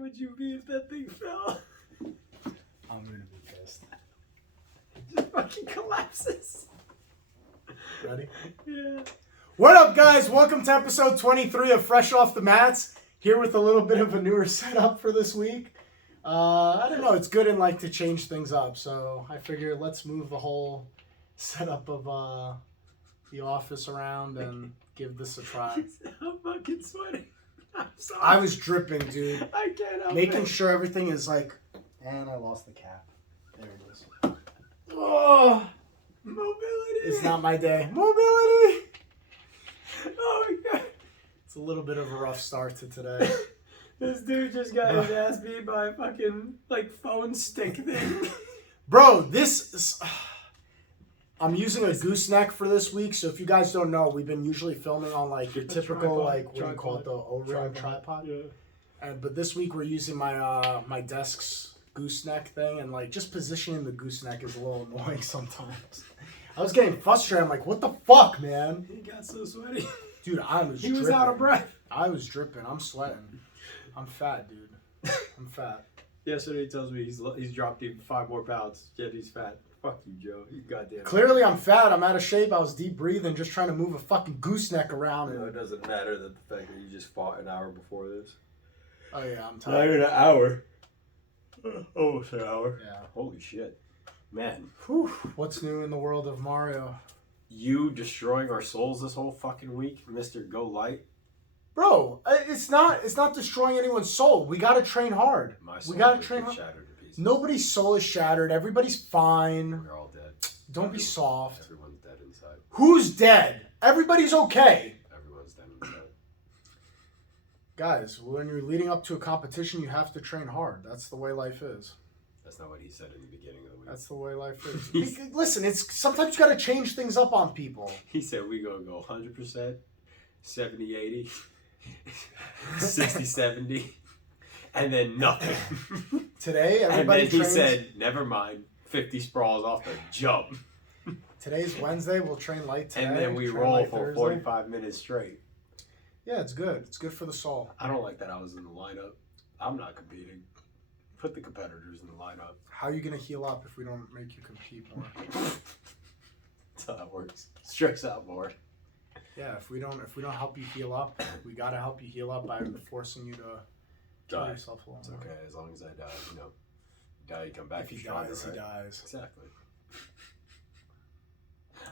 would you be if that thing fell? I'm gonna be pissed. It just fucking collapses. Ready? Yeah. What up, guys? Welcome to episode 23 of Fresh Off the Mats. Here with a little bit of a newer setup for this week. I don't know. It's good and like to change things up, so I figure let's move the whole setup of the office around and give this a try. I'm fucking sweating. I'm sorry. I was dripping, dude. I can't help Making it. sure everything is like. And I lost the cap. There it is. Oh, Mobility. it's not my day. Mobility. Oh my god. It's a little bit of a rough start to today. This dude just got his ass beat by a fucking like phone stick thing. Bro, this is, I'm using a gooseneck for this week, so if you guys don't know, we've been usually filming on like your typical tripod. like what do you call it, the O-ring tripod. Yeah. But this week we're using my my desk's gooseneck thing, and like just positioning the gooseneck is a little annoying sometimes. I was getting frustrated. I'm like, what the fuck, man? He got so sweaty. Dude, I was He dripping. was out of breath. I was dripping. I'm sweating. I'm fat, dude. I'm fat. Yesterday he tells me he's dropped even 5 more pounds, yet he's fat. Fuck you, Joe. You goddamn. Clearly I'm fat. I'm out of shape. I was deep breathing, just trying to move a fucking gooseneck around. No, And, it doesn't matter that the fact that you just fought an hour before this. oh yeah, I'm Not tired. even an hour. Almost an hour. Yeah. Holy shit. Man, Whew. What's new in the world of Mario? you destroying our souls this whole fucking week, Mr. Go Light. Bro, it's not destroying anyone's soul. We gotta train hard. My soul We gotta would train get hard. shattered to pieces. Nobody's soul is shattered. Everybody's fine. We're all dead. Don't be soft. Everyone's dead inside. Who's dead? Everybody's okay. Everyone's dead inside. Guys, when you're leading up to a competition, you have to train hard. That's the way life is. That's not what he said in the beginning of the week. That's the way life is. Listen, it's sometimes you gotta change things up on people. He said we gonna go 100%, 70, 80, 60, 70, and then nothing. Today, And everybody then he trains. said, never mind, 50 sprawls off the jump. Today's Wednesday. We'll train light today. And then we train roll light for Thursday. 45 minutes straight. Yeah, it's good. It's good for the soul. I don't like that I was in the lineup. I'm not competing. Put the competitors in the lineup. How are you gonna heal up if we don't make you compete more? That's how that works. Stretch out more. Yeah, if we don't help you heal up, we gotta help you heal up by forcing you to kill Die. yourself a little It's more. okay as long as I die. You know, die, you come back. If he stronger, dies, right? he dies. Exactly.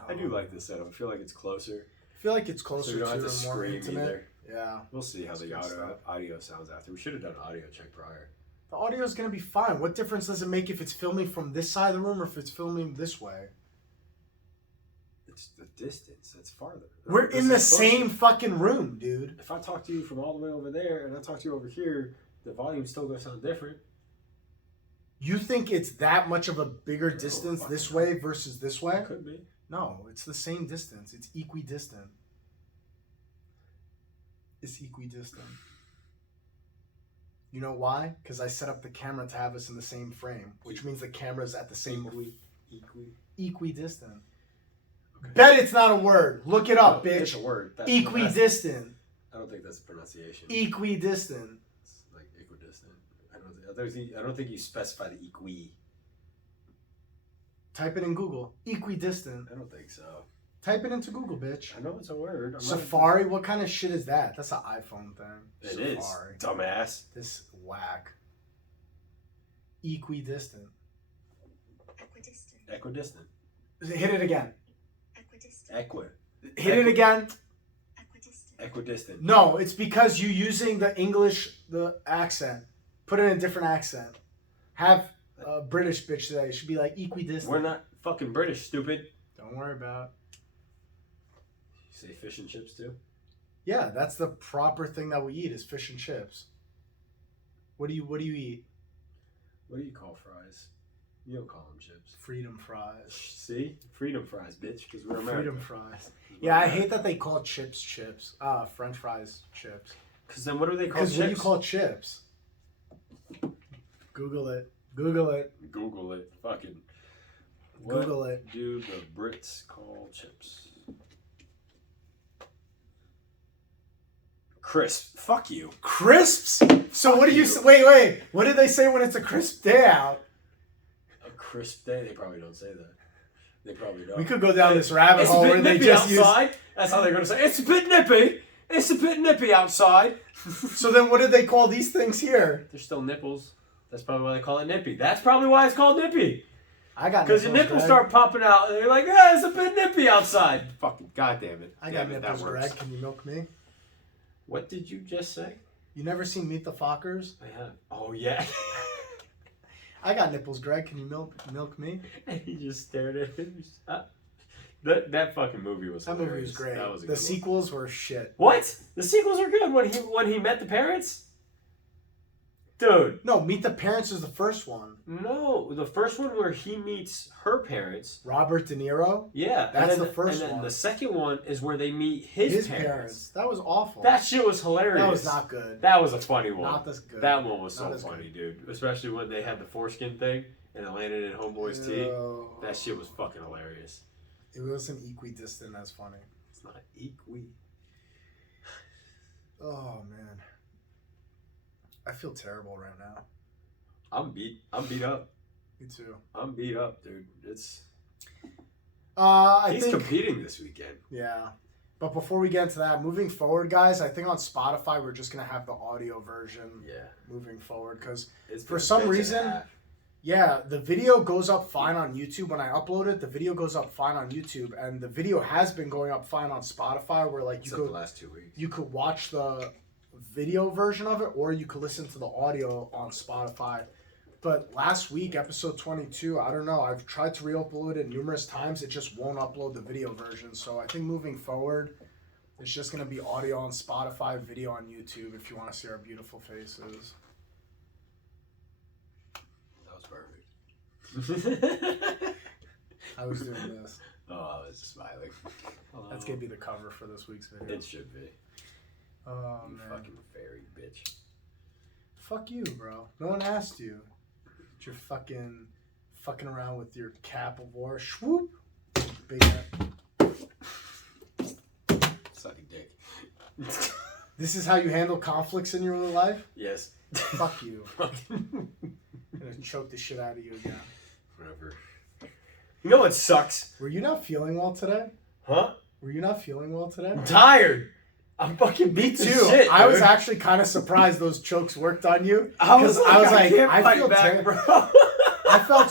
I do like this setup. I feel like it's closer. I feel like it's So closer we don't have to to more scream intimate. either. Yeah, We'll see how That's the good stuff. audio sounds after. We should have done an audio check prior. the audio's gonna be fine. What difference does it make if it's filming from this side of the room or if it's filming this way? It's the distance. That's farther. We're This in the is closer. same fucking room, dude. If I talk to you from all the way over there and I talk to you over here, the volume's still going to sound different. You think it's that much of a bigger distance fuck this no. way versus this way? Could be. No, it's the same distance. It's equidistant. It's equidistant. You know why? Because I set up the camera to have us in the same frame, which means the camera's at the same equidistant. Okay. Bet it's not a word. Look it up, No, It's bitch. a word. That's Equidistant. I don't think that's the pronunciation. Equidistant. It's like equidistant. I don't think you specify the equi. Type it in Google. Equidistant. I don't think so. Type it into Google, bitch. I know it's a word. I'm not- Safari? What kind of shit is that? That's an iPhone thing. It is. Safari. Dumbass. This whack. Equidistant. Equidistant. Hit it again. Equi. Hit it again. Equidistant. No, it's because you're using the accent. Put it in a different accent. Have a British bitch today. It should be like equidistant. We're not fucking British, stupid. Don't worry about it. You say fish and chips too? Yeah, that's the proper thing that we eat is fish and chips. What do you eat? What do you call fries? You don't call them chips. Freedom fries. See? Freedom fries, bitch, because we're American. Freedom fries. Yeah, I hate that they call chips chips. French fries chips. Because then what do they call Because chips? what do you call chips? Google it. Google it. Google it. Fucking. What Google it. do the Brits call chips? Crisp. Fuck you. Crisps? So what do you say? Wait. What do they say when it's a crisp day out? A crisp day? They probably don't say that. They probably don't. We could go down this rabbit It's hole a where bit they nippy just use. outside. That's how they're going to say, it's a bit nippy. It's a bit nippy outside. So then what did they call these things here? They're still nipples. That's probably why they call it nippy. That's probably why it's called nippy. I got Because your nipples start popping out, and you're like, it's a bit nippy outside. Fucking goddamn it. I got Damn it, nipples, that works. Greg. Can you milk me? What did you just say? You never seen Meet the Fockers? I have. Oh, yeah. I got nipples, Greg. Can you milk me? And he just stared at him. That fucking movie was That hilarious. movie was great. That was a The good sequels were shit. one. What? The sequels are good when he met the parents? Dude. No, Meet the Parents is the first one. No, the first one where he meets her parents. Robert De Niro. Yeah, That's and then the first and then one. The second one is where they meet his parents. That was awful. That shit was hilarious. That was not good. That was a funny one. Not this good. That one was Not so as funny, good. dude. Especially when they had the foreskin thing and it landed in Homeboy's tea. Ew. That shit was fucking hilarious. It wasn't equidistant as funny. It's not equi. Oh man, I feel terrible right now. I'm beat up. Me too. I'm beat up, dude. It's I he's think competing this weekend. yeah. But before we get into that, moving forward, guys, I think on Spotify we're just gonna have the audio version Yeah. moving forward because It's For been a some bitch and a reason- half. yeah, the video goes up fine on YouTube. When I upload it, the video goes up fine on YouTube, and the video has been going up fine on Spotify. Where like Except the last 2 weeks. you could watch the video version of it, or you could listen to the audio on Spotify. But last week, episode 22, I don't know. I've tried to re-upload it numerous times. It just won't upload the video version. So I think moving forward, it's just going to be audio on Spotify, video on YouTube if you want to see our beautiful faces. That was perfect. I was doing this. Oh, I was just smiling. That's going to be the cover for this week's video. It should be. Oh, You man. fucking fairy bitch. Fuck you, bro. No one asked you. You're fucking around with your cap of war. Swoop. Big head. Sucking dick. This is how you handle conflicts in your life? Yes. Fuck you. I'm gonna choke the shit out of you again. Whatever. You know what sucks? Were you not feeling well today? Huh? Were you not feeling well today? I'm tired. I'm fucking beat Too. to shit, I was dude. actually kind of surprised those chokes worked on you. I was like, I can't I fight feel back, bro. I felt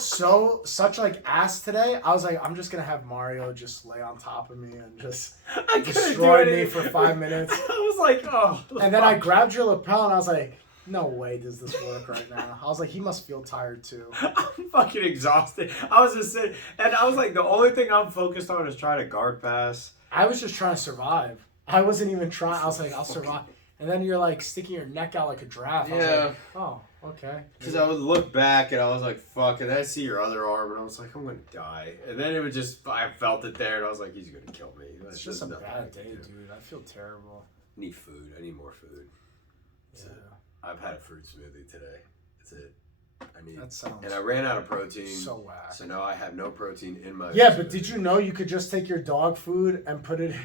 such like ass today. I was like, I'm just gonna have Mario just lay on top of me and just I couldn't do destroy me anything. for 5 minutes. I was like, oh. And then I grabbed your lapel and I was like, no way does this work right now. I was like, he must feel tired too. I'm fucking exhausted. I was just sitting, and I was like, the only thing I'm focused on is trying to guard pass. I was just trying to survive. I wasn't even trying. I was like, I'll survive. And then you're like sticking your neck out like a giraffe. I was Yeah. like, oh, okay. Because I would look back and I was like, fuck, and then I see your other arm and I was like, I'm going to die. And then it would just, I felt it there and I was like, he's going to kill me. It's There's just a nothing I bad can day, do. dude. I feel terrible. I need food. I need more food. That's Yeah. it. I've had a fruit smoothie today. That's it. I need. That sounds And I ran out of protein. so whack. So now I have no protein in my Yeah, smoothie. but did you know you could just take your dog food and put it...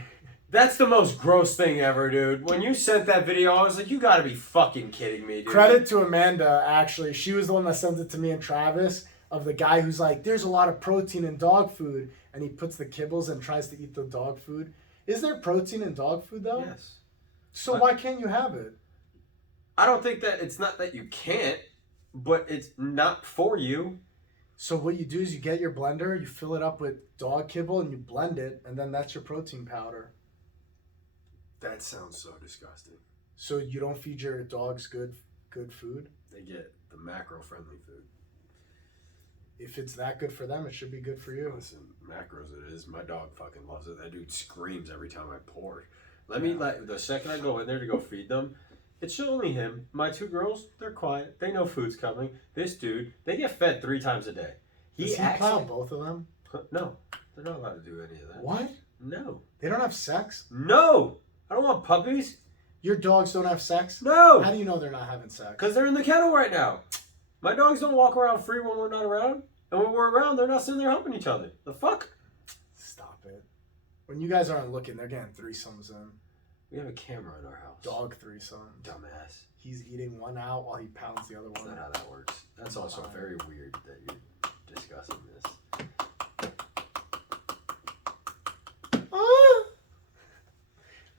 That's the most gross thing ever, dude. When you sent that video, I was like, you gotta be fucking kidding me, dude. Credit to Amanda, actually. She was the one that sent it to me and Travis, of the guy who's like, there's a lot of protein in dog food, and he puts the kibbles and tries to eat the dog food. Is there protein in dog food, though? Yes. So why can't you have it? I don't think that it's not that you can't, but it's not for you. So what you do is you get your blender, you fill it up with dog kibble, and you blend it, and then that's your protein powder. That sounds so disgusting. So you don't feed your dogs good food? They get the macro-friendly food. If it's that good for them, it should be good for you. Listen, macros it is. My dog fucking loves it. That dude screams every time I pour. The second I go in there to go feed them, it's only him. My two girls, they're quiet. They know food's coming. This dude, they get fed 3 times a day. Does he plow both of them? No, they're not allowed to do any of that. What? No. They don't have sex? No! I don't want puppies. Your dogs don't have sex? No! How do you know they're not having sex? Because they're in the kennel right now. My dogs don't walk around free when we're not around. And when we're around, they're not sitting there humping each other. The fuck? Stop it. When you guys aren't looking, they're getting threesomes in. We have a camera in our house. Dog threesome. Dumbass. He's eating one out while he pounds the other That's one. not how that works. That's also very weird that you're discussing this.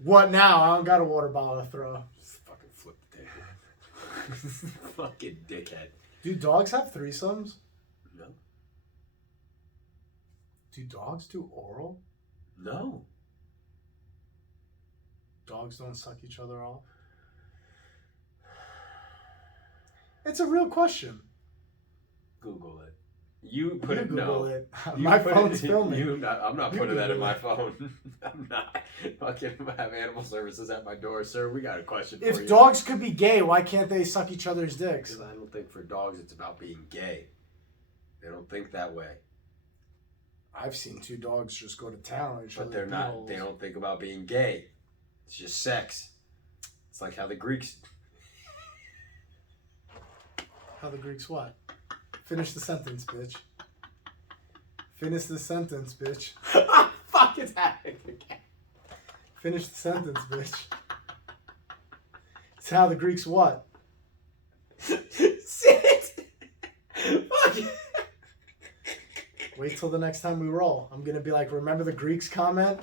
What now? I don't got a water bottle to throw. Just fucking flip the table. Fucking dickhead. Do dogs have threesomes? No. Do dogs do oral? No. Dogs don't suck each other off? It's a real question. Google it. You put You it. Google No. it. You My put phone's it, filming. I'm not You putting that in Google my it. phone. I'm not. Fucking have animal services at my door, sir. We got a question for you. If dogs could be gay, why can't they suck each other's dicks? Because I don't think for dogs it's about being gay. They don't think that way. I've seen two dogs just go to town on each But other's they're not. beeholes. They don't think about being gay. It's just sex. It's like how the Greeks. How the Greeks what? Finish the sentence, bitch. Finish the sentence, bitch. Fuck, it's happening again. Finish the sentence, bitch. It's how the Greeks what? Sit. Fuck. Wait till the next time we roll. I'm gonna be like, remember the Greeks comment?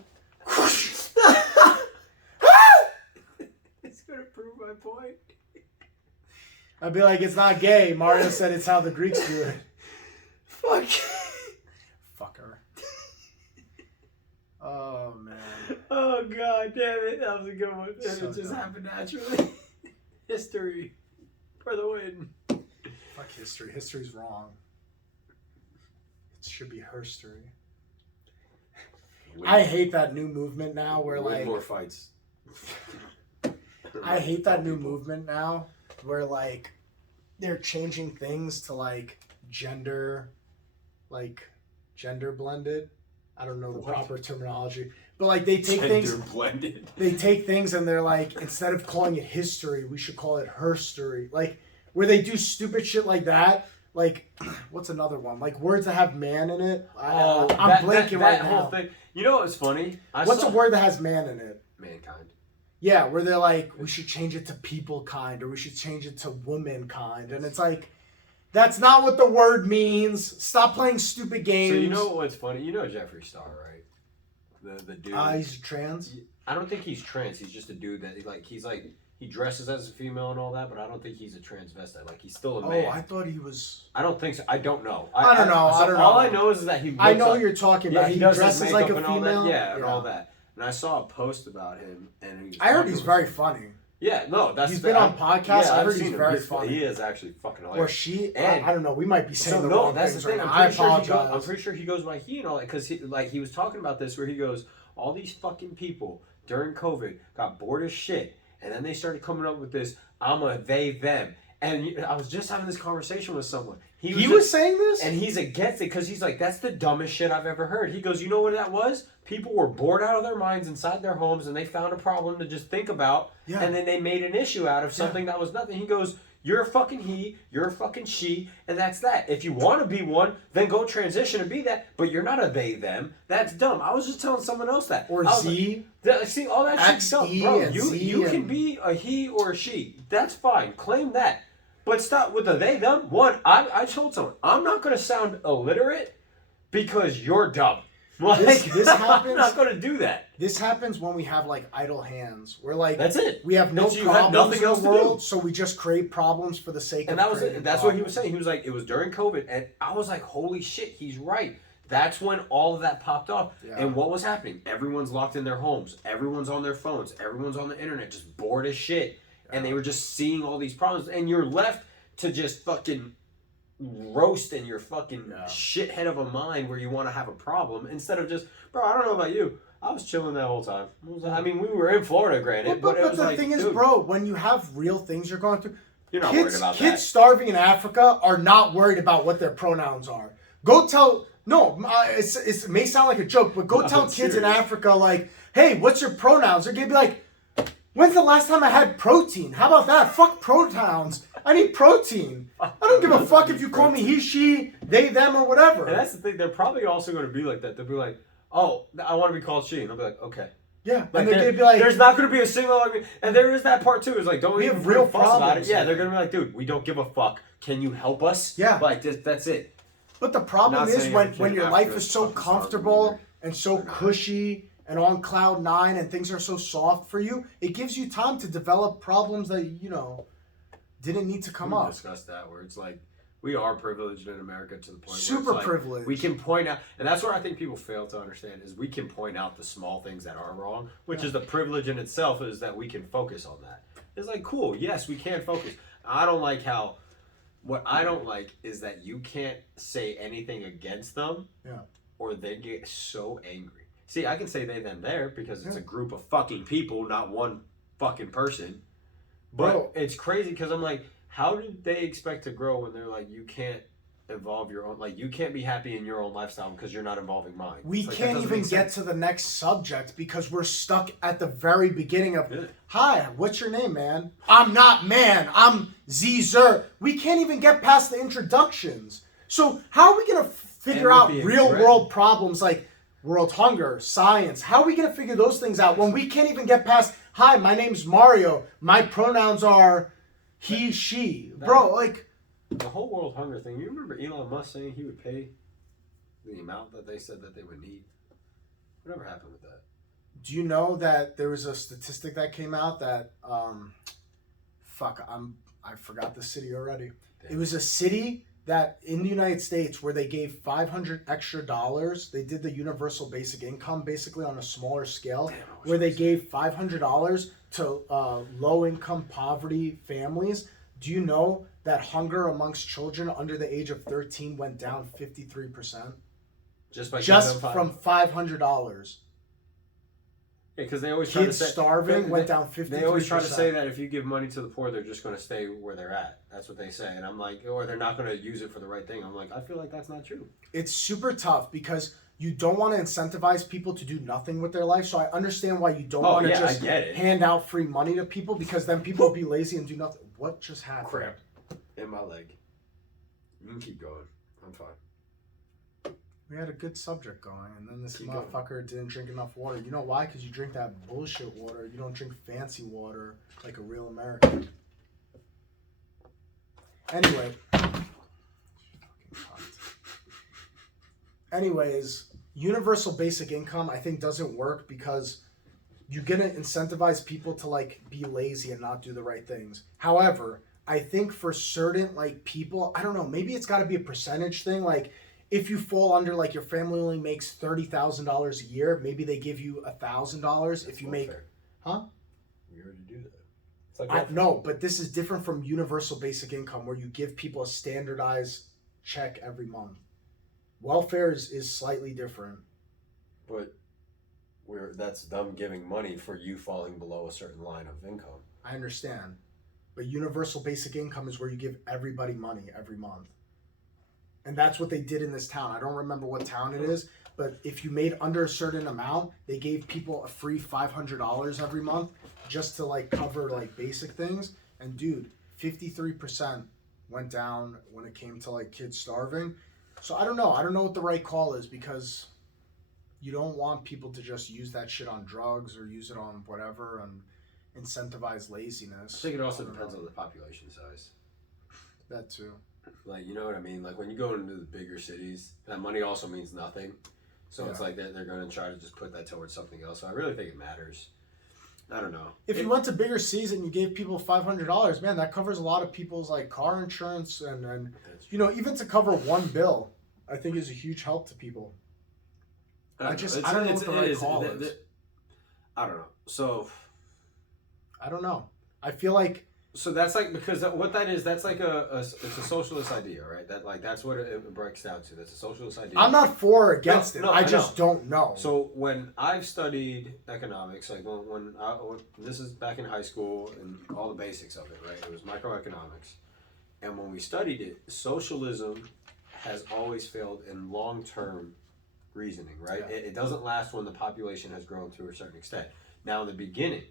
It's gonna prove my point. I'd be like, it's not gay. Mario said it's how the Greeks do it. Fuck. Fucker. Oh, man. Oh god damn it, that was a good one. And So it just dumb. happened naturally. History for the win. Fuck history. History's wrong. It should be herstory. I hate that new movement now where, Win like... more fights. I hate that new movement now where, like, they're changing things to, like, gender blended. I don't know the What? proper terminology. But, like, they take Gender things... blended. They take things and they're like, instead of calling it history, we should call it herstory. Like, where they do stupid shit like that. Like, what's another one? Like, words that have man in it. I'm blanking right now. Whole thing. You know what's funny? What's a word that has man in it? Mankind. Yeah, where they're like, we should change it to people kind, or we should change it to womankind. And it's like, that's not what the word means. Stop playing stupid games. So you know what's funny? You know Jeffree Star, right? The dude. He's trans? I don't think he's trans. He's just a dude that he dresses as a female and all that, but I don't think he's a transvestite. Like, he's still a man. Oh, I thought he was... I don't think so. I don't know. I don't know. All I know is that he looks I know like, who you're talking yeah, about. he He does his dresses makeup like a and all female. that. Yeah, and all that. And I saw a post about him, and I heard he's very funny. Yeah, no, that's He's been on podcasts. I I've heard seen he's him. very funny. He is actually fucking Or hilarious. she. And- I don't know. We might be saying So the no, wrong that's things the thing. right now. I'm I pretty, sure he apologize. I'm pretty sure he goes by he and all that because he was talking about this where he goes, all these fucking people during COVID got bored as shit, and then they started coming up with this I'm a they them, and I was just having this conversation with someone. He was saying this? and he's against it because he's like, that's the dumbest shit I've ever heard. He goes, you know what that was? People were bored out of their minds inside their homes and they found a problem to just think about, Yeah. and then they made an issue out of something that was nothing. He goes, you're a fucking he, you're a fucking she, and that's that. If you want to be one, then go transition and be that, but you're not a they, them. That's dumb. I was just telling someone else that. Or I was Z. like, see, all that shit's dumb. XE Bro, and you Z can and- be a he or a she. That's fine. Claim that. But stop with the they, them. One, I told someone, I'm not going to sound illiterate because you're dumb. Like, This I'm happens- not going to do that. This happens when we have like idle hands. We're like, That's it. we have no That's- you have problems nothing in else the to do. world, so we just create problems for the sake And of that was creating it. That's what he was problems. saying. He was like, it was during COVID, and I was like, holy shit, he's right. That's when all of that popped off. Yeah. And what was happening? Everyone's locked in their homes. Everyone's on their phones. Everyone's on the internet, just bored as shit. And they were just seeing all these problems. And you're left to just fucking roast in your fucking shithead of a mind where you want to have a problem instead of just, bro, I don't know about you. I was chilling that whole time. I mean, we were in Florida, granted, but, it But was the like, thing is, dude, bro, when you have real things you're going through, you're not worried kids about kids that. starving in Africa are not worried about what their pronouns are. Go tell it may sound like a joke, but go No, tell it's kids in serious. Africa like, hey, what's your pronouns? They're gonna be like, when's the last time I had protein? How about that? Fuck pronouns. I need protein. I don't give a fuck if you call me he, she, they, them, or whatever. And that's the thing. They're probably also going to be like that. They'll be like, "Oh, I want to be called she," and I'll be like, "Okay." Yeah, Like, and they'd be like, there's not going to be a single argument. And there is that part too. It's like, don't We even have real fuss about it. problems Yeah, here. they're going to be like, dude, we don't give a fuck. Can you help us? Yeah. Like, that's it. but the problem Not is saying when every kid your has life to is so fucking starve comfortable either. and so They're not. cushy and on cloud nine and things are so soft for you, it gives you time to develop problems that, didn't need to come We up. discussed that where it's like, we are privileged in America to the point Super where it's like, privileged. we can point out, and that's what I think people fail to understand is we can point out the small things that are wrong, which is the privilege in itself is that we can focus on that. It's like, cool, yes, we can focus. What I don't like is that you can't say anything against them, Yeah. or they get so angry. See, I can say they, them, there because it's Yeah. a group of fucking people, not one fucking person. But Bro. it's crazy because I'm like, how did they expect to grow when they're like, you can't evolve your own, like, you can't be happy in your own lifestyle because you're not involving mine. We It's like, that can't doesn't even make get sense. to the next subject because we're stuck at the very beginning of, Yeah. hi, what's your name, man? I'm not man. I'm Zer. We can't even get past the introductions. So how are we going to figure And out we're being real threatened. world problems like world hunger, science? How are we going to figure those things out when we can't even get past, hi, my name's Mario. My pronouns are he, she. Bro, like, The whole world hunger thing, you remember Elon Musk saying he would pay the amount that they said that they would need? Whatever happened with that? do you know that there was a statistic that came out that I forgot the city already. Damn. It was a city that in the United States where they gave $500 extra. They did the universal basic income basically on a smaller scale, Damn, I wish where I they was gave $500 to low income poverty families. Do you know that hunger amongst children under the age of 13 went down 53%? just by Just giving them from $500. because they always try to Kids say starving went down 53%. They always try to say that if you give money to the poor, they're just going to stay where they're at. That's what they say, and I'm like, or they're not going to use it for the right thing. I'm like, I feel like that's not true. It's super tough because you don't want to incentivize people to do nothing with their life. So I understand why you don't want to yeah, just I get it. hand out free money to people because then people will be lazy and do nothing. What just happened? Crap in my leg. You can keep going. I'm fine. We had a good subject going, and then this Keep motherfucker didn't drink enough water. You know why? Because you drink that bullshit water. You don't drink fancy water like a real American. Anyway. Anyways, universal basic income I think doesn't work because you're gonna incentivize people to like be lazy and not do the right things. However, I think for certain like people, I don't know, maybe it's got to be a percentage thing. Like if you fall under like your family only makes $30,000 a year, maybe they give you $1,000 if you make, huh? We already do that. It's like I no, but this is different from universal basic income where you give people a standardized check every month. Welfare is slightly different. but that's them giving money for you falling below a certain line of income. I understand. But universal basic income is where you give everybody money every month. And that's what they did in this town. I don't remember what town it is, but if you made under a certain amount, they gave people a free $500 every month just to like cover like basic things. And dude, 53% went down when it came to like kids starving. So I don't know. I don't know what the right call is because you don't want people to just use that shit on drugs or use it on whatever and incentivize laziness. I think it also I don't depends know. on the population size. That too. Like, you know what I mean? Like, when you go into the bigger cities, that money also means nothing. So it's Yeah. like they're going to try to just put that towards something else. So I really think it matters. I don't know. If you went to bigger cities and you gave people $500, man, that covers a lot of people's like car insurance and you know, even to cover one bill, I think is a huge help to people. I don't know what the right call is. I don't know. So I don't know. I feel like that's like, because what that is, that's like it's a socialist idea, right? That like that's what it breaks down to. That's a socialist idea. I'm not for or against it. No, I I just know. don't know. So when I've studied economics, like when this is back in high school and all the basics of it, right? It was microeconomics, and when we studied it, socialism has always failed in long-term reasoning, right? Yeah. It doesn't last when the population has grown to a certain extent. Now, in the beginning,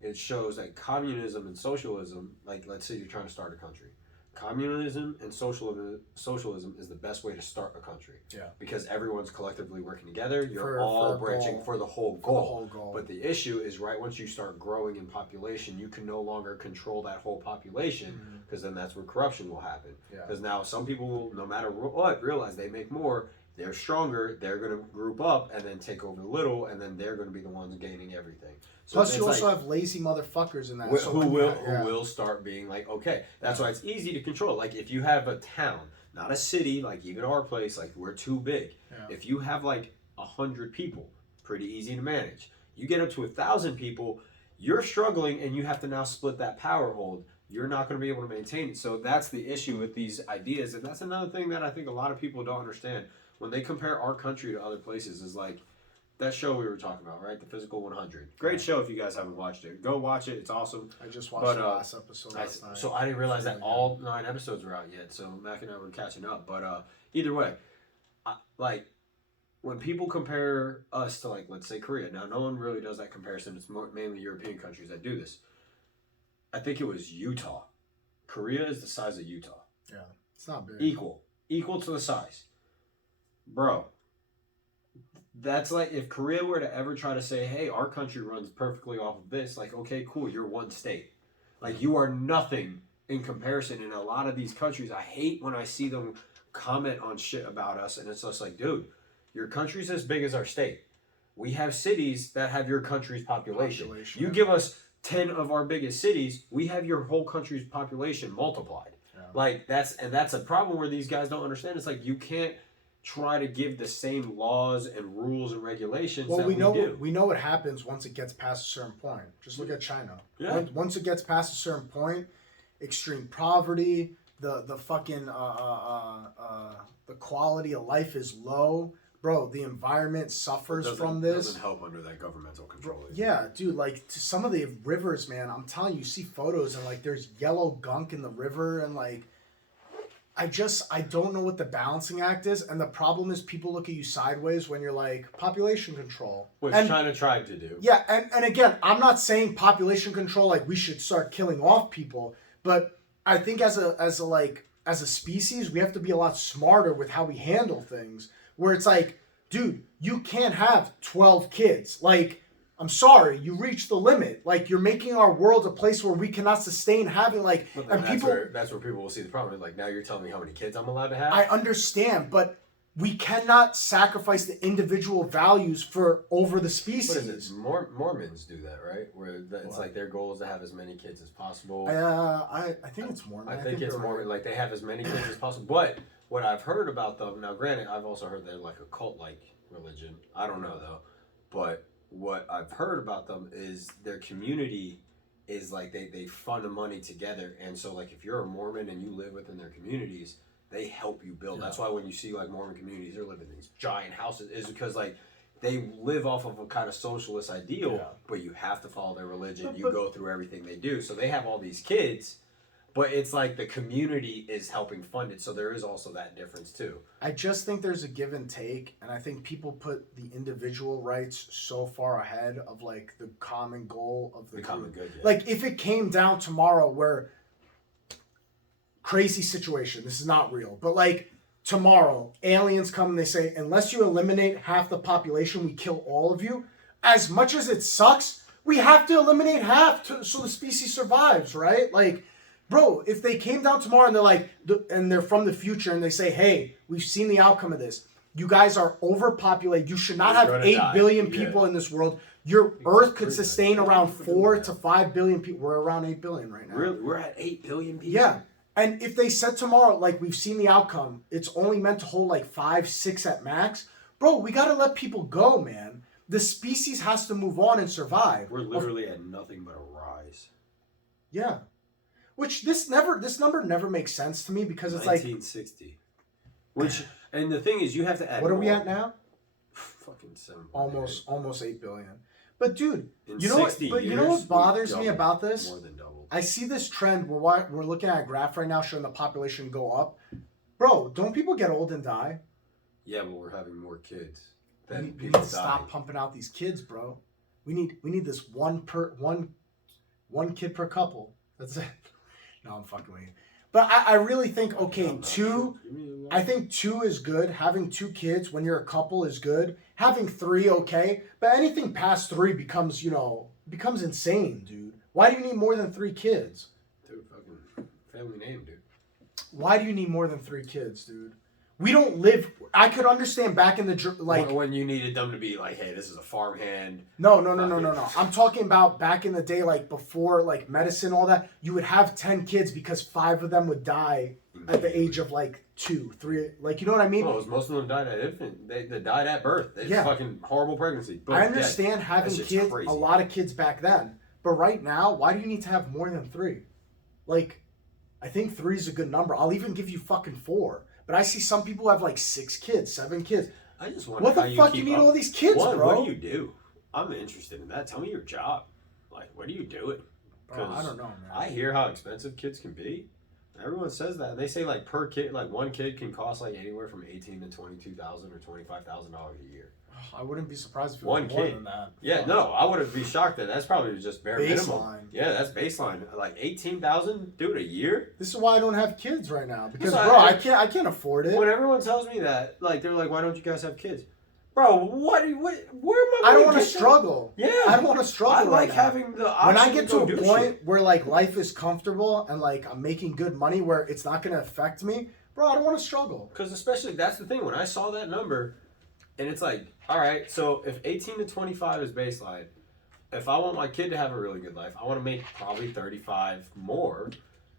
it shows that communism and socialism, like let's say you're trying to start a country, communism and socialism is the best way to start a country. Yeah. Because everyone's collectively working together. You're For all a branching goal. for the whole For the goal. whole goal. But the issue is right once you start growing in population, you can no longer control that whole population because then that's where corruption will happen. Yeah. Because now some people, no matter what, realize they make more. They're stronger. They're going to group up and then take over the little, and then they're going to be the ones gaining everything. So Plus, it's you also like, have lazy motherfuckers in that. who, so who when you will have- yeah. who will start being like, okay, that's why it's easy to control. Like if you have a town, not a city, like even our place, like we're too big. Yeah. If you have like 100 people, pretty easy to manage. You get up to 1,000 people, you're struggling, and you have to now split that power hold. You're not going to be able to maintain it. So that's the issue with these ideas, and that's another thing that I think a lot of people don't understand when they compare our country to other places. Is like that show we were talking about, right? The Physical 100. Great show if you guys haven't watched it. Go watch it. It's awesome. I just watched But, the last episode last night. So I didn't realize that Really all 9 episodes were out yet. So Mac and I were catching up. But either way, like when people compare us to like let's say Korea. Now no one really does that comparison. It's mainly European countries that do this. I think it was Utah. Korea is the size of Utah. Yeah, it's not big. Equal to the size. Bro, that's like if Korea were to ever try to say, hey, our country runs perfectly off of this, like, okay, cool, you're one state. Like, you are nothing in comparison. In a lot of these countries, I hate when I see them comment on shit about us, and it's just like, dude, your country's as big as our state. We have cities that have your country's population. You give us 10 of our biggest cities, we have your whole country's population multiplied. Yeah. Like, that's a problem where these guys don't understand. It's like, you can't try to give the same laws and rules and regulations Well, that we know do. we know what happens once it gets past a certain point. Just look at China. Yeah. Once it gets past a certain point, extreme poverty, the fucking the quality of life is low, bro. The environment suffers from this. Doesn't help under that governmental control. Yeah, dude. Like to some of the rivers, man. I'm telling you, you see photos and like there's yellow gunk in the river and like. I don't know what the balancing act is, and the problem is people look at you sideways when you're like population control. Which And- China tried to do. Yeah, and again, I'm not saying population control like we should start killing off people, but I think as a species, we have to be a lot smarter with how we handle things. Where it's like, dude, you can't have 12 kids. Like, I'm sorry, you reached the limit. Like, you're making our world a place where we cannot sustain having like But then and people. that's where people will see the problem. Like, now you're telling me how many kids I'm allowed to have? I understand, but we cannot sacrifice the individual values for over the species. What is it? Mormons do that, right? Where it's What? like their goal is to have as many kids as possible. I think it's Mormon. I think it's you're more right. like they have as many kids as possible. But what I've heard about them, now granted, I've also heard they're like a cult-like religion. I don't know though. But what I've heard about them is their community is like they fund the money together. And so like if you're a Mormon and you live within their communities, they help you build. Yeah. That's why when you see like Mormon communities, they're living in these giant houses, is because like they live off of a kind of socialist ideal, Yeah. but you have to follow their religion. But- You go through everything they do. So they have all these kids, but it's like the community is helping fund it. So there is also that difference too. I just think there's a give and take, and I think people put the individual rights so far ahead of like the common goal of the The common group. good. Yeah. Like if it came down tomorrow where crazy situation, this is not real, but like tomorrow aliens come and they say unless you eliminate half the population, we kill all of you. As much as it sucks, we have to eliminate half so the species survives, right? Like, bro, if they came down tomorrow and they're like, and they're from the future and they say, hey, we've seen the outcome of this. You guys are overpopulated. You should not You're have gonna 8 die. billion Yeah. people in this world. Your Earth could crazy. sustain around 4 to 5 billion people. We're around 8 billion right now. Really, we're at 8 billion people. Yeah. And if they said tomorrow, like, we've seen the outcome, it's only meant to hold like 5, 6 at max. Bro, we got to let people go, man. The species has to move on and survive. We're literally at nothing but a rise. Yeah. Which this number never makes sense to me because it's like, 1960. Which, and the thing is, you have to add. what are we more. at now? Fucking 7. Almost 8 billion. But dude, In you know what? 60 But you know years, what bothers we me doubled. about this? More than double. I see this trend. We're looking at a graph right now showing the population go up. Bro, don't people get old and die? Yeah, but we're having more kids We than need people to die. stop pumping out these kids, bro. We need this one kid per couple. That's it. No, I'm fucking with you. But I really think, okay, I'm not two, sure. Give me one. I think 2 is good. Having 2 kids when you're a couple is good. Having 3, okay. But anything past 3 becomes, becomes insane, dude. Why do you need more than 3 kids? Dude, fucking family name, dude. Why do you need more than 3 kids, dude? We don't live. I could understand back in the When you needed them to be like, hey, this is a farmhand. No. I'm talking about back in the day, like before, like medicine, all that. You would have 10 kids because 5 of them would die at the age of like 2, 3. Like, you know what I mean? Well, most of them died at infant. They died at birth. They Yeah. fucking horrible pregnancy. Boom, I understand dead. having That shit's kids, crazy. a lot of kids back then. But right now, why do you need to have more than 3? Like, I think 3 is a good number. I'll even give you fucking 4. But I see some people have like 6 kids, 7 kids. I just wonder What how the fuck keep you need up. all these kids, One, bro? what do you do? I'm interested in that. Tell me your job. Like, what do you do it? Bro, I don't know, man. I hear how expensive kids can be. Everyone says that. They say like per kid, like one kid can cost like anywhere from $18,000 to $22,000 or $25,000 a year. I wouldn't be surprised if it One was more kid. than that. Yeah, Fuck. no, I wouldn't be shocked that that's probably just bare minimum. Baseline. Yeah, that's baseline. Like 18,000, dude, a year. This is why I don't have kids right now because, So bro, I can't afford it. When everyone tells me that, like they're like, "Why don't you guys have kids?" Bro, where am I? I don't want want to struggle. Yeah, I don't want to struggle. I like right now. having the option When I get to go a do point shit. where like life is comfortable and like I'm making good money where it's not gonna affect me, bro, I don't want to struggle. Because especially that's the thing. When I saw that number, and it's like, all right, so if 18 to 25 is baseline, if I want my kid to have a really good life, I want to make probably 35 more.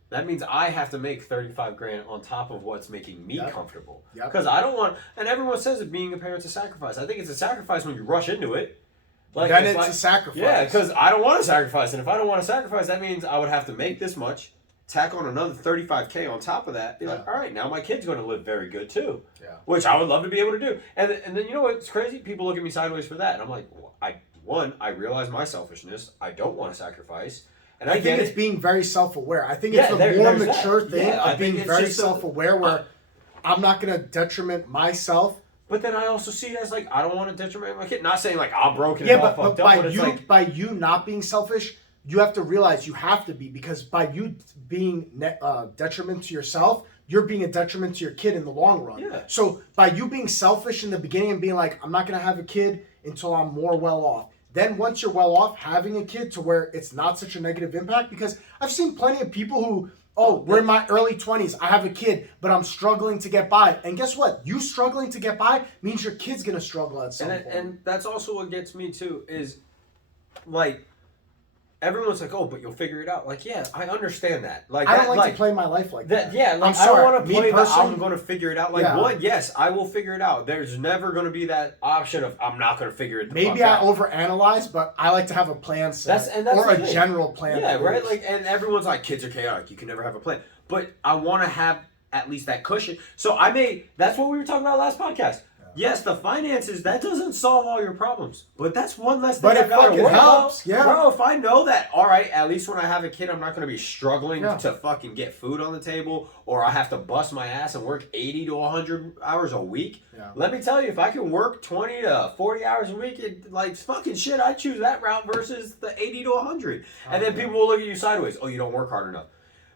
That means I have to make 35 grand on top of what's making me Yep. comfortable. Yep. Because I don't want, and everyone says that being a parent's a sacrifice. I think it's a sacrifice when you rush into it. Like, Then if it's I- a sacrifice. Yeah, because I don't want to sacrifice, and if I don't want to sacrifice, that means I would have to make this much, tack on another 35K on top of that. Be like, Yeah. all right, now my kid's going to live very good too. Yeah. Which I would love to be able to do. And then you know what's crazy? People look at me sideways for that, and I'm like, well, I realize my selfishness. I don't want to sacrifice, and I I think get it's it. being very self-aware. I think Yeah, it's the there- more there's that. mature thing Yeah, I of being think it's very just a- self-aware where I'm not gonna detriment myself. But then I also see it as like I don't want to detriment my kid. Not saying like I'm broken Yeah, and all but fucked up, by but it's you like by you not being selfish, you have to realize you have to be because by you being detriment to yourself, you're being a detriment to your kid in the long run. Yeah. So by you being selfish in the beginning and being like, I'm not gonna have a kid until I'm more well off. Then once you're well off, having a kid to where it's not such a negative impact because I've seen plenty of people who, we're in my early 20s, I have a kid, but I'm struggling to get by. And guess what? You struggling to get by means your kid's gonna struggle at some point. and that's also what gets me too is like everyone's like, oh, but you'll figure it out. Like, yeah, I understand that. Like, I that, don't like to play my life like that. Yeah, like, I'm I sorry. don't want to Me play that personally- I'm going to figure it out. Like, Yeah. one, yes, I will figure it out. There's never going to be that option of I'm not going to figure it the Maybe fuck I out. overanalyze, but I like to have a plan set And that's or the a thing. general plan. Yeah, that right? works. Like, and everyone's like, kids are chaotic. You can never have a plan. But I want to have at least that cushion. So that's what we were talking about last podcast. Yes, the finances, that doesn't solve all your problems. But that's one less thing But I it gotta fucking worry helps, about. yeah. Bro, if I know that, all right, at least when I have a kid, I'm not going to be struggling Yeah. to fucking get food on the table, or I have to bust my ass and work 80 to 100 hours a week. Yeah. Let me tell you, if I can work 20 to 40 hours a week, like fucking shit, I choose that route versus the 80 to 100. And then people will look at you sideways. Oh, you don't work hard enough.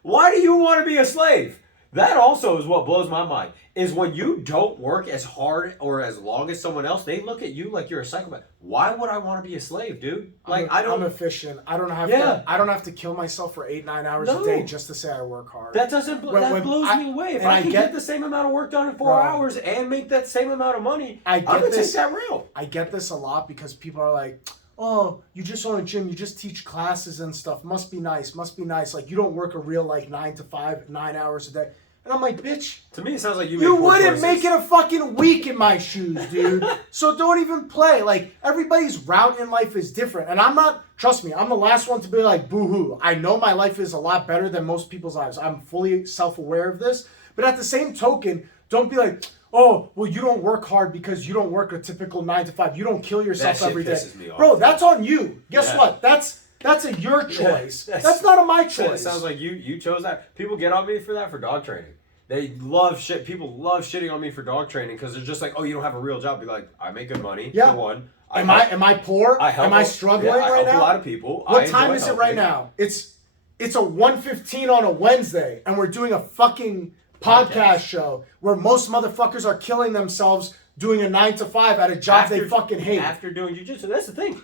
Why do you want to be a slave? That also is what blows my mind, is when you don't work as hard or as long as someone else, they look at you like you're a psychopath. Why would I want to be a slave, dude? Like, I'm efficient. I don't have Yeah. to. I don't have to kill myself for 8-9 hours No. a day just to say I work hard. That doesn't, that blows me away. If I can get the same amount of work done in 4 Bro. hours and make that same amount of money, I I'm get going to this. take that route. I get this a lot because people are like, "Oh, you just own a gym. You just teach classes and stuff. Must be nice. Must be nice. Like you don't work a real like 9 to 5, 9 hours a day." And I'm like, "Bitch, To me, it sounds like you you make poor wouldn't choices. make it a fucking week in my shoes, dude. So don't even play. Like, everybody's route in life is different. And I'm not, trust me, I'm the last one to be like, boo-hoo. I know my life is a lot better than most people's lives. I'm fully self-aware of this. But at the same token, don't be like, oh, well, you don't work hard because you don't work a typical 9 to 5. You don't kill yourself That shit every day. pisses me off. Bro, that's on you. Guess Yeah. what? That's a your choice. Yeah, that's not a my It choice. sounds like you chose that. People get on me for that for dog training. They love shit. People love shitting on me for dog training because they're just like, oh, you don't have a real job. Be like, I make good money. Yeah. For one. Am I poor? I help Am I a- struggling yeah, I right help now? a lot of people. What I time enjoy is it right helping. now? It's it's a 1:15 on a Wednesday, and we're doing a fucking podcast show where most motherfuckers are killing themselves doing a 9 to 5 at a job they fucking hate. After doing jiu-jitsu, that's the thing.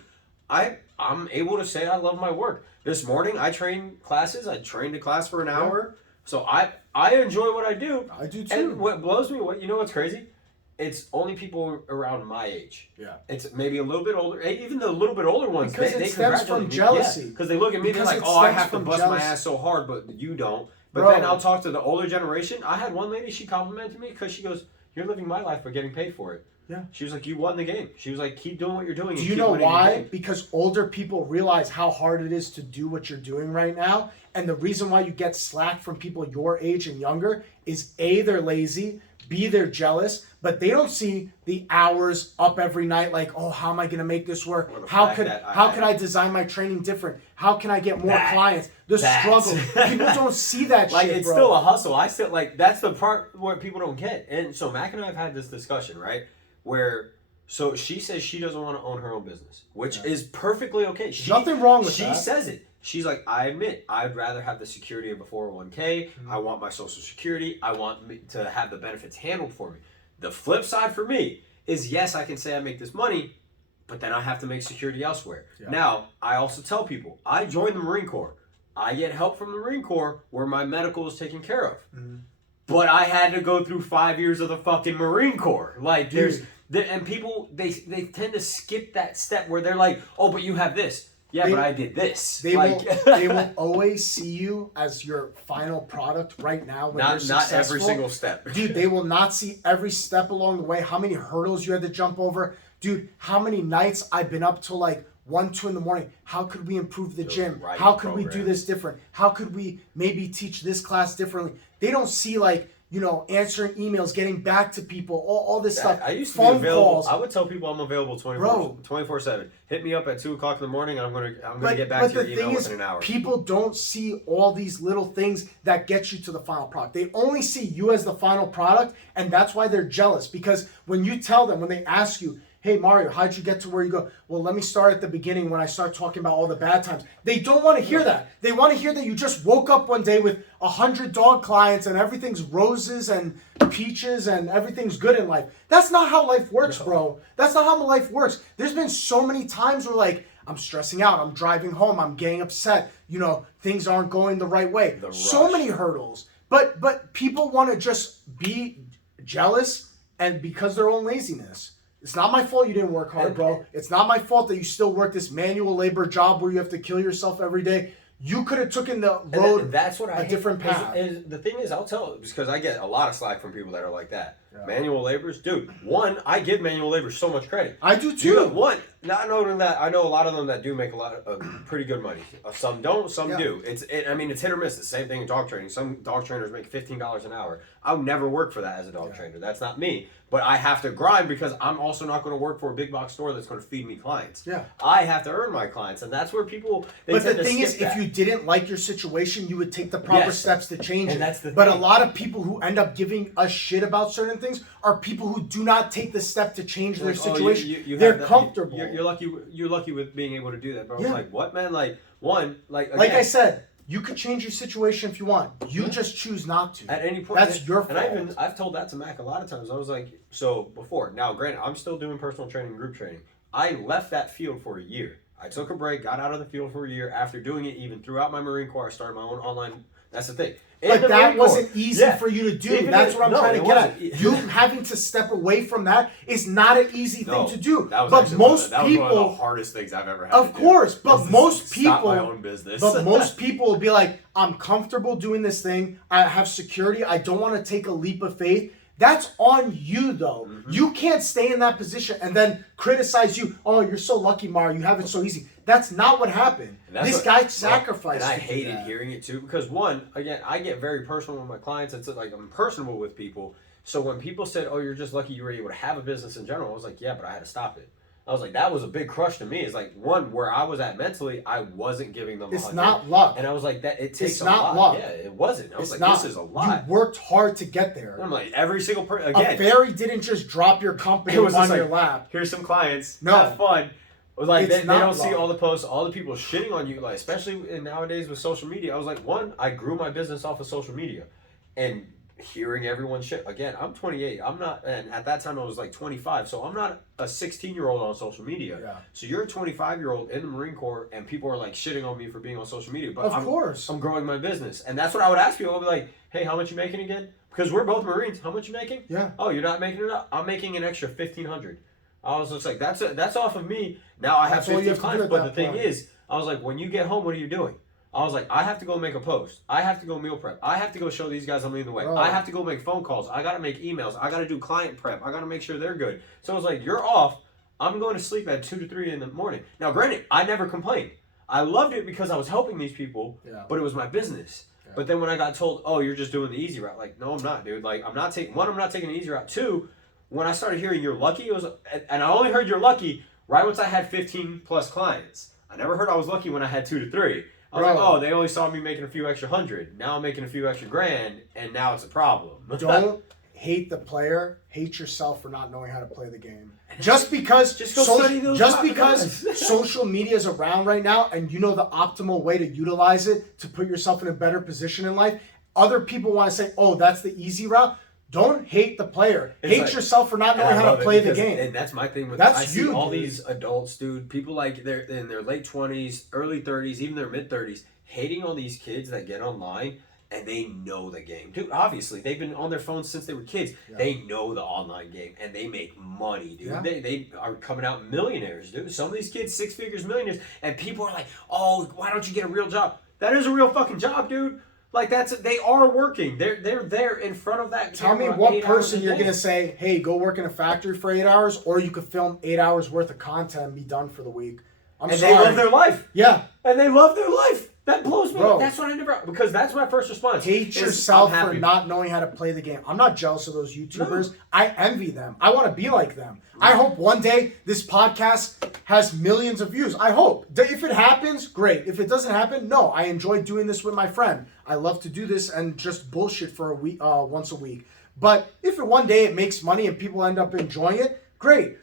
I'm able to say I love my work. This morning I trained classes. I trained a class for an hour. So I enjoy what I do. I do too. And what blows me, you know what's crazy? It's only people around my age. Yeah. It's maybe a little bit older. Even the little bit older ones. Because it stems from jealousy. Because they look at me, they're like, I have to bust my ass so hard, but you don't. But then I'll talk to the older generation. I had one lady, she complimented me because she goes, you're living my life but getting paid for it. Yeah. She was like, you won the game. She was like, keep doing what you're doing. Do you know why? Because older people realize how hard it is to do what you're doing right now. And the reason why you get slack from people your age and younger is A, they're lazy, B, they're jealous, but they don't see the hours up every night like, oh, how am I going to make this work? How could I design my training different? How can I get more clients? The struggle. People don't see that like, shit, it's bro. still a hustle. I still, like, that's the part where people don't get. And so Mac and I have had this discussion, right? Where, so she says she doesn't want to own her own business, which is perfectly okay. Nothing wrong with She that. says it. She's like, I admit, I'd rather have the security of a 401k. Mm-hmm. I want my social security. I want to have the benefits handled for me. The flip side for me is, yes, I can say I make this money, but then I have to make security elsewhere. Yeah. Now, I also tell people, I joined the Marine Corps. I get help from the Marine Corps where my medical is taken care of. Mm-hmm. But I had to go through 5 years of the fucking Marine Corps. Like, and people, they tend to skip that step where they're like, oh, but you have this. Yeah, but I did this. They will always see you as your final product right now when you're successful. Not every single step. Dude, they will not see every step along the way, how many hurdles you had to jump over. Dude, how many nights I've been up till like 1, 2 in the morning. How could we improve the gym? How could we do this different? How could we maybe teach this class differently? They don't see like, you know, answering emails, getting back to people, all this stuff. I used to phone be available. calls. I would tell people I'm available 24/7. Hit me up at 2 o'clock in the morning, and I'm gonna get back to your email within an hour. People don't see all these little things that get you to the final product. They only see you as the final product, and that's why they're jealous. Because when you tell them, when they ask you, hey, Mario, how'd you get to where you go? Well, let me start at the beginning when I start talking about all the bad times. They don't want to hear that. They want to hear that you just woke up one day with 100 dog clients and everything's roses and peaches and everything's good in life. That's not how life works, bro. That's not how life works. There's been so many times where, like, I'm stressing out. I'm driving home. I'm getting upset. You know, things aren't going the right way. So many hurdles. But people want to just be jealous and because of their own laziness. It's not my fault you didn't work hard, bro. It's not my fault that you still work this manual labor job where you have to kill yourself every day. You could have taken the road, that's what a different path. The thing is, I'll tell it because I get a lot of slack from people that are like that. Yeah. Manual laborers, dude. One, I give manual laborers so much credit. I do too. One, not knowing that, I know a lot of them that do make a lot of pretty good money. Some don't, some do. It's hit or miss. The same thing in dog training. Some dog trainers make $15 an hour. I'll never work for that as a dog trainer. That's not me. But I have to grind because I'm also not going to work for a big box store that's going to feed me clients. Yeah. I have to earn my clients, and that's where people. But the thing is, if you didn't like your situation, you would take the proper steps to change it. That's the but thing. A lot of people who end up giving us shit about certain things are people who do not take the step to change their situation. They're comfortable. You're lucky. You're lucky with being able to do that, bro. Yeah. Like what, man? Like again, like I said. You could change your situation if you want. You just choose not to. At any point. That's your fault. And I've told that to Mac a lot of times. I was like, so before. Now, granted, I'm still doing personal training, group training. I left that field for a year. I took a break, got out of the field for a year. After doing it, even throughout my Marine Corps, I started my own online. That's the thing. But that wasn't easy for you to do. That's what I'm trying to get at. You having to step away from that is not an easy thing to do. That was but most that people, was one of the hardest things I've ever had of to do. course, but most people, stop my own business. But most people will be like, I'm comfortable doing this thing. I have security. I don't want to take a leap of faith. That's on you, though. Mm-hmm. You can't stay in that position and then criticize you. Oh, you're so lucky, Mario. You have it so easy. That's not what happened. This guy sacrificed. And I hated hearing it, too, because, one, again, I get very personal with my clients. It's like I'm personable with people. So when people said, oh, you're just lucky you were able to have a business in general, I was like, yeah, but I had to stop it. I was like, that was a big crush to me. It's like, one, where I was at mentally, I wasn't giving them 100. It's not luck. And I was like, that it takes a lot. It's not luck. Yeah, it wasn't. I was it's like, not. This is a lot. You worked hard to get there. And I'm like, every single person, again. A fairy didn't just drop your company on your lap. Here's some clients. No. Have fun. Like It's they not don't see wrong. all the posts, all the people shitting on you, like especially nowadays with social media. I was like, one, I grew my business off of social media, and hearing everyone shit. Again, I'm 28. I'm not, and at that time I was like 25. So I'm not a 16-year-old on social media. Yeah. So you're a 25-year-old in the Marine Corps, and people are like shitting on me for being on social media. But Of course. I'm growing my business, and that's what I would ask people. I'd be like, hey, how much you making again? Because we're both Marines. How much you making? Yeah. Oh, you're not making it up. I'm making an extra $1,500. I was just like, that's off of me. Now I have That's all you 15 have to do clients. at But the that thing point. is, I was like, when you get home, what are you doing? I was like, I have to go make a post. I have to go meal prep. I have to go show these guys I'm leading the way. Bro. I have to go make phone calls. I got to make emails. I got to do client prep. I got to make sure they're good. So I was like, you're off. I'm going to sleep at 2 to 3 in the morning. Now, granted, I never complained. I loved it because I was helping these people, Yeah. but it was my business. Yeah. But then when I got told, oh, you're just doing the easy route, like, no, I'm not, dude. Like, I'm not taking the easy route. 2, when I started hearing you're lucky, it was, and I only heard you're lucky right once I had 15 plus clients. I never heard I was lucky when I had 2 to 3. I was Bro. like, oh, they only saw me making a few extra hundred. Now I'm making a few extra grand, and now it's a problem. Don't hate the player. Hate yourself for not knowing how to play the game. Just because Just go study those just fucking because guys. social media is around right now and you know the optimal way to utilize it to put yourself in a better position in life, other people want to say, oh, that's the easy route. Don't hate the player. It's hate like- yourself for not And I knowing how love to it play the because- game. And that's my thing with That's I see you, all dude. these adults, dude. People like they're in their late 20s, early 30s, even their mid 30s, hating on these kids that get online and they know the game. Dude, obviously, they've been on their phones since they were kids. Yeah. They know the online game and they make money, dude. Yeah. They are coming out millionaires, dude. Some of these kids, 6 figures, millionaires, and people are like, oh, why don't you get a real job? That is a real fucking job, dude. Like they are working. They're there in front of that Tell me camera what 8 hours person a you're day. going to say, hey, go work in a factory for 8 hours, or you could film 8 hours worth of content and be done for the week. I'm and sorry. they love their life. Yeah. And they love their life. That blows me. Bro. That's what I never, because that's my first response. Hate is, yourself I'm for happy. not knowing how to play the game. I'm not jealous of those YouTubers. I envy them. I want to be like them. I hope one day this podcast has millions of views. I hope. If it happens, great. If it doesn't happen, no. I enjoy doing this with my friend. I love to do this and just bullshit for a week, once a week. But if one day it makes money and people end up enjoying it, great.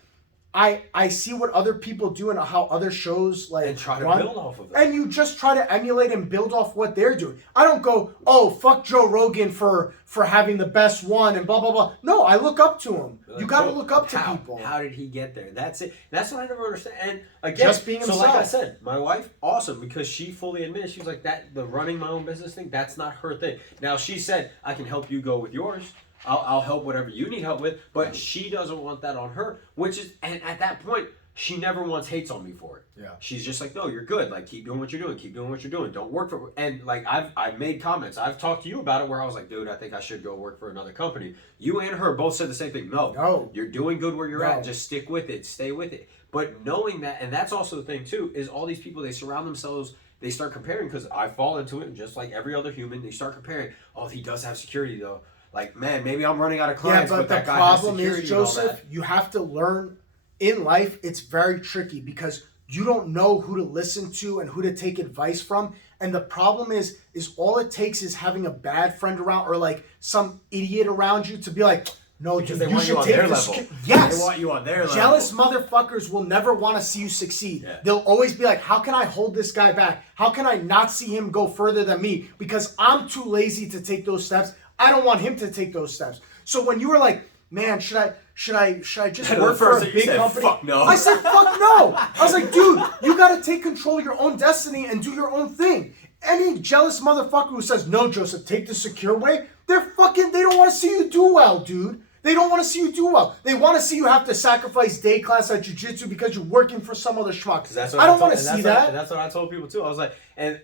I see what other people do and how other shows like And try to run, build off of it. and you just try to emulate and build off what they're doing. I don't go, oh, fuck Joe Rogan for having the best one and blah blah blah. No, I look up to him. You got to look up to people. How did he get there? That's it. That's what I never understand. And again, Just being so like I himself. said, my wife, awesome, because she fully admits, she's like, that the running my own business thing, that's not her thing. Now she said, I can help you go with yours. I'll help whatever you need help with, but she doesn't want that on her, which is, and at that point, she never once hates on me for it. Yeah. She's just like, no, you're good. Like, keep doing what you're doing. Keep doing what you're doing. Don't work for. And like, I've made comments. I've talked to you about it where I was like, dude, I think I should go work for another company. You and her both said the same thing. No, you're doing good where you're No. at. Just stick with it. Stay with it. But knowing that, and that's also the thing too, is all these people, they surround themselves. They start comparing, because I fall into it, and just like every other human, they start comparing. Oh, he does have security though. Like, man, maybe I'm running out of Yeah, clients, but the that guy problem has is, security and all Joseph, that. you have to learn in life. It's very tricky because you don't know who to listen to and who to take advice from. And the problem is all it takes is having a bad friend around or like some idiot around you to be like, no, Because dude, they you want should you on take their this. level. Yes. They want you on their level. Jealous motherfuckers will never want to see you succeed. Yeah. They'll always be like, how can I hold this guy back? How can I not see him go further than me? Because I'm too lazy to take those steps. I don't want him to take those steps. So when you were like, man, should I just And work the for first a thing you big said, company? fuck no. I said, fuck no. I was like, dude, you got to take control of your own destiny and do your own thing. Any jealous motherfucker who says, no, Joseph, take the secure way, they don't want to see you do well, dude. They don't want to see you do well. They want to see you have to sacrifice day class at jiu-jitsu because you're working for some other schmuck. I don't want to see that. That's what I told people too. I was like, and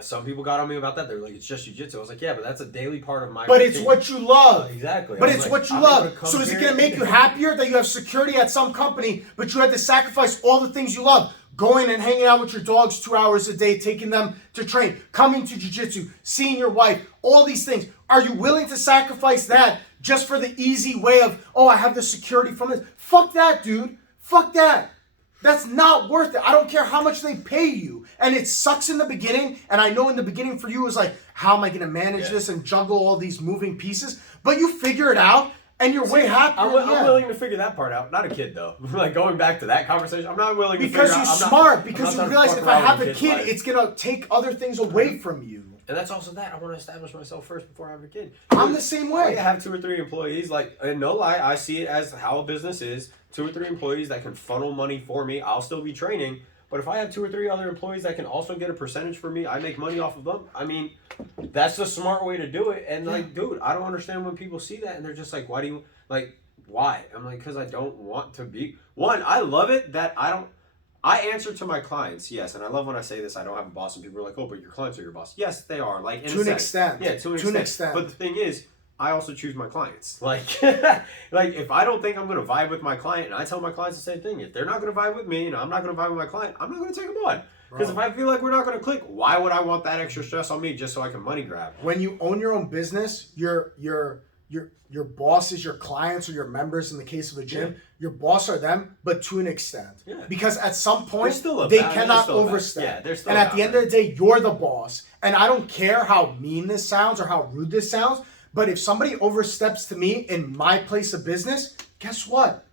some people got on me about that. They were like, it's just jiu-jitsu. I was like, yeah, but that's a daily part of my But it's routine. what you love. Exactly. But I was it's like, what you I'm able to love. come So is it here going to make you happier that you have security at some company, but you had to sacrifice all the things you love? Going and hanging out with your dogs 2 hours a day, taking them to train, coming to jiu-jitsu, seeing your wife, all these things. Are you willing to sacrifice that just for the easy way of, oh, I have the security from this? Fuck that, dude. Fuck that. That's not worth it. I don't care how much they pay you. And it sucks in the beginning. And I know in the beginning for you it was like, how am I going to manage this and juggle all these moving pieces? But you figure it out. And you're way happier. I'm willing to figure that part out. Not a kid though. Like going back to that conversation, I'm not willing to because figure you're out. smart. Because I'm not you realize fuck if I around have with a kids' kid, life. it's gonna take other things away from you. And that's also that. I want to establish myself first before I have a kid. I'm the same way. I have 2 or 3 employees. Like, and no lie, I see it as how a business is. 2 or 3 employees that can funnel money for me. I'll still be training. But if I have 2 or 3 other employees that can also get a percentage for me, I make money off of them. I mean, that's the smart way to do it. And like, dude, I don't understand when people see that and they're just like, why do you, like, why? I'm like, because I don't want to be. One, I love it that I answer to my clients, yes, and I love when I say this. I don't have a boss, and people are like, "Oh, but your clients are your boss." Yes, they are. Like in To an sense. extent. Yeah, to an extent. But the thing is, I also choose my clients. Like, like if I don't think I'm going to vibe with my client, and I tell my clients the same thing. If they're not going to vibe with me, and I'm not going to vibe with my client, I'm not going to take them on. Because if I feel like we're not going to click, why would I want that extra stress on me just so I can money grab? When you own your own business, your boss is your clients or your members. In the case of a gym, your boss are them, but to an extent. Yeah. Because at some point still they they're cannot still overstep. Yeah, they're still and at the end of the day, you're the boss. And I don't care how mean this sounds or how rude this sounds, but if somebody oversteps to me in my place of business, guess what?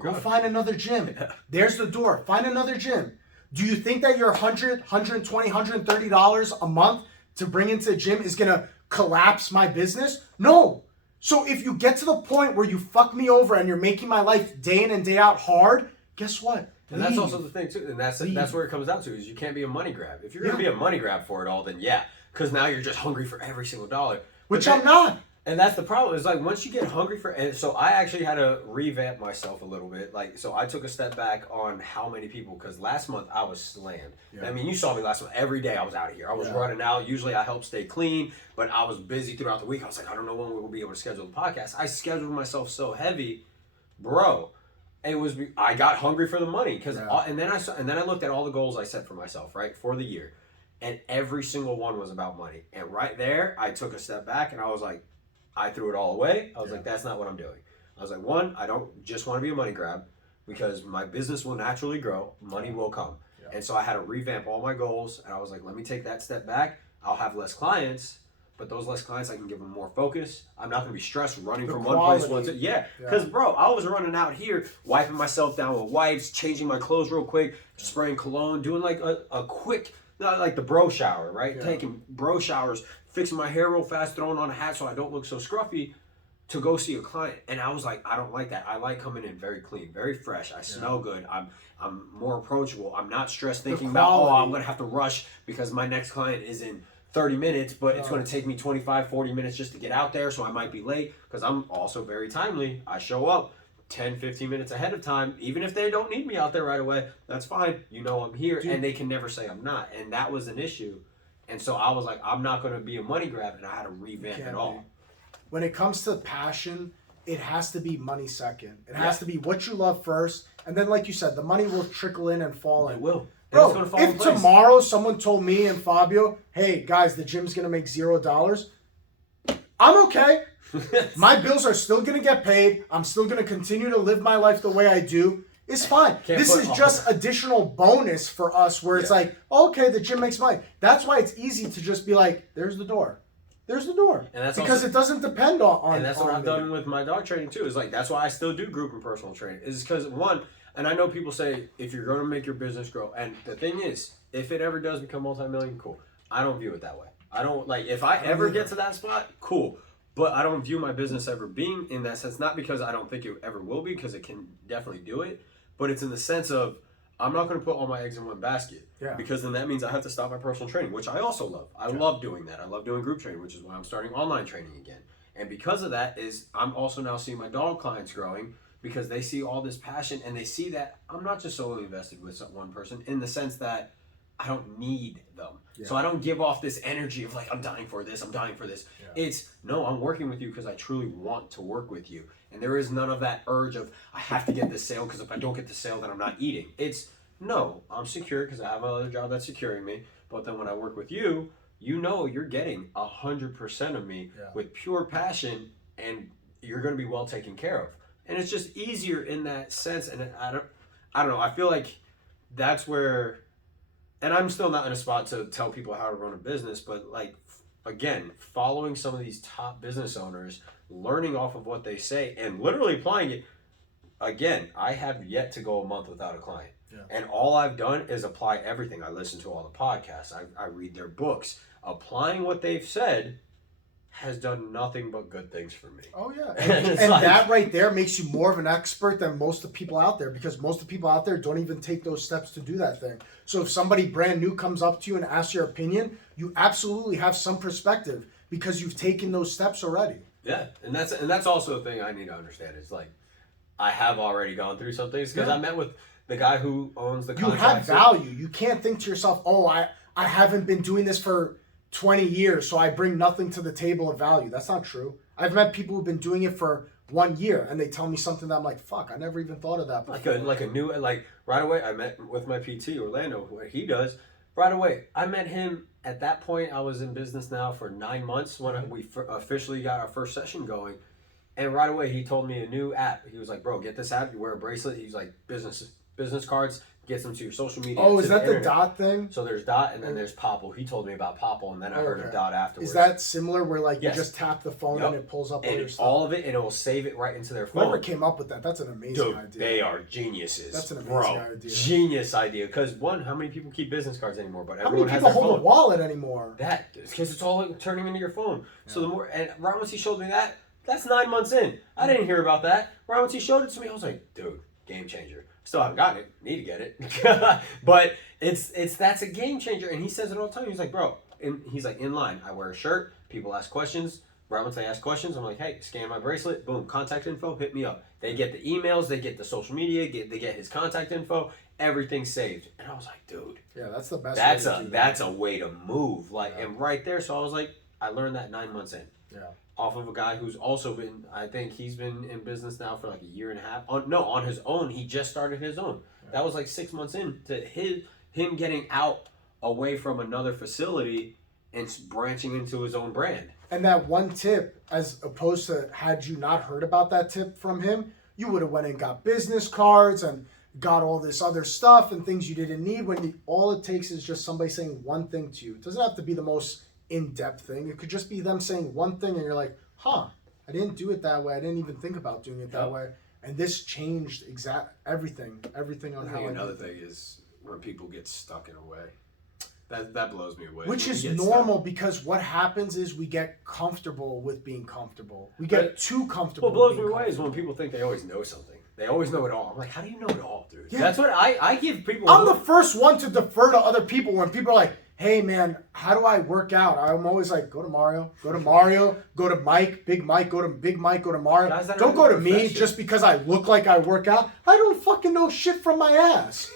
Go find another gym. There's the door. Find another gym. Do you think that your $100, $120, $130 a month to bring into the gym is going to collapse my business? No. So if you get to the point where you fuck me over and you're making my life day in and day out hard, guess what? And that's also the thing too, and that's where it comes down to is you can't be a money grab. If you're gonna be a money grab for it all, then yeah, because now you're just hungry for every single dollar. Which I'm not. And that's the problem. Is like once you get hungry for, and so I actually had to revamp myself a little bit. Like so, I took a step back on how many people because last month I was slammed. Yeah. I mean, you saw me last month. Every day I was out here. I was running out. Usually I help stay clean, but I was busy throughout the week. I was like, I don't know when we will be able to schedule the podcast. I scheduled myself so heavy, bro. I got hungry for the money because, and then I looked at all the goals I set for myself right for the year, and every single one was about money. And right there, I took a step back and I was like. I threw it all away. I was like, that's not what I'm doing. I was like, one, I don't just want to be a money grab because my business will naturally grow. Money will come. Yeah. And so I had to revamp all my goals. And I was like, let me take that step back. I'll have less clients, but those less clients, I can give them more focus. I'm not going to be stressed running from one place. Yeah. Because, bro, I was running out here, wiping myself down with wipes, changing my clothes real quick, spraying cologne, doing like a quick, like the bro shower, right? Yeah. Taking bro showers, fixing my hair real fast, throwing on a hat so I don't look so scruffy to go see a client. And I was like, I don't like that. I like coming in very clean, very fresh. I smell good. I'm more approachable. I'm not stressed thinking about, I'm going to have to rush because my next client is in 30 minutes, but it's going to take me 25, 40 minutes just to get out there. So I might be late because I'm also very timely. I show up 10, 15 minutes ahead of time. Even if they don't need me out there right away, that's fine. You know I'm here. Dude. And they can never say I'm not. And that was an issue. And so I was like, I'm not going to be a money grab, and I had to revamp it all. When it comes to passion, it has to be money second. It has to be what you love first, and then, like you said, the money will trickle in and fall in. It will. Bro, if tomorrow someone told me and Fabio, hey, guys, the gym's going to make $0, I'm okay. My bills are still going to get paid. I'm still going to continue to live my life the way I do. It's fine. This is just additional bonus for us where it's like, okay, the gym makes money. That's why it's easy to just be like, there's the door. There's the door. And that's because it doesn't depend on And that's what I've done with my dog training too. Is like, that's why I still do group and personal training. Is because one, and I know people say, if you're going to make your business grow, and the thing is, if it ever does become multi-million, cool. I don't view it that way. I don't, like, if I ever get to that spot, cool. But I don't view my business ever being in that sense. Not because I don't think it ever will be, because it can definitely do it. But it's in the sense of, I'm not going to put all my eggs in one basket. Yeah. Because then that means I have to stop my personal training, which I also love. I love doing that. I love doing group training, which is why I'm starting online training again. And because of that I'm also now seeing my dog clients growing because they see all this passion and they see that I'm not just solely invested with one person in the sense that I don't need them. Yeah. So I don't give off this energy of like, I'm dying for this, I'm dying for this. Yeah. It's, no, I'm working with you because I truly want to work with you. And there is none of that urge of, I have to get this sale because if I don't get the sale, then I'm not eating. It's, no, I'm secure because I have another job that's securing me. But then when I work with you, you know you're getting 100% of me with pure passion and you're going to be well taken care of. And it's just easier in that sense. And I don't know, I feel like that's where, and I'm still not in a spot to tell people how to run a business, but like again, following some of these top business owners, learning off of what they say, and literally applying it. Again, I have yet to go a month without a client. Yeah. And all I've done is apply everything. I listen to all the podcasts. I read their books. Applying what they've said has done nothing but good things for me. Oh yeah, And and, it's like- that right there makes you more of an expert than most of the people out there, because most of the people out there don't even take those steps to do that thing. So if somebody brand new comes up to you and asks your opinion, you absolutely have some perspective because you've taken those steps already. Yeah, and that's also a thing I need to understand. It's like I have already gone through some things because Yeah. I met with the guy who owns the You have contract. value. You can't think to yourself, "Oh, I haven't been doing this for 20 years, so I bring nothing to the table of value." That's not true. I've met people who've been doing it for 1 year, and they tell me something that I'm like, "Fuck, I never even thought of that before." like a new right away. I met with my PT Orlando, what he does. Right away, I met him. At that point, I was in business now for 9 months when we officially got our first session going. And right away, he told me a new app. He was like, "Bro, get this app. You wear a bracelet." He's like, business cards, gets them to your social media. Oh, to is that the internet." Dot thing? So there's Dot, and then there's Popple. He told me about Popple, and then I heard of Okay. Dot afterwards. Is that similar where like Yes. you just tap the phone Yep. and it pulls up all and your stuff? all of it, and it will save it right into their phone. Whoever came up with that, that's an amazing Dude, idea. they are geniuses. That's an amazing Bro, idea. Genius idea. Because one, how many people keep business cards anymore? But How many everyone has people their hold phone. a wallet anymore? That because it's all turning into your phone. So the more, and right once he showed me that, that's 9 months in. I didn't hear about that. Right once he showed it to me, I was like, dude, game changer. Still haven't gotten it. Need to get it. But that's a game changer. And he says it all the time. He's like, bro, and he's like, in line, I wear a shirt. People ask questions. Right once they ask questions, I'm like, hey, scan my bracelet. Boom, contact info. Hit me up. They get the emails. They get the social media. They get his contact info. Everything's saved. And I was like, dude, Yeah, that's the best. that's way to do that. that's a way to move. Like, Yeah. and right there. So I was like, I learned that 9 months in. Yeah. Off of a guy who's also been, I think he's been in business now for like a year and a half. On his own, he just started his own. That was like 6 months in to him getting out away from another facility and branching into his own brand. And that one tip, as opposed to had you not heard about that tip from him, you would have went and got business cards and got all this other stuff and things you didn't need. All it takes is just somebody saying one thing to you. It doesn't have to be the most in-depth thing. It could just be them saying one thing and you're like, huh, I didn't do it that way. I didn't even think about doing it that Yep. way. And this changed everything on I how think I another do thing is when people get stuck in a way. That blows me away. Which When is you get normal because what happens is we get comfortable with being comfortable. We get too comfortable. What blows with me being away is when comfortable. people think they always know something. They always know it all. I'm like, how do you know it all, dude? Yeah. That's what I give people. I'm the first one to defer to other people when people are like, hey man, how do I work out? I'm always like, go to Mario, go to Mike, Big Mike, go to Big Mike, go to Mario. Guys that are Don't in go the to me profession. just because I look like I work out. I don't fucking know shit from my ass.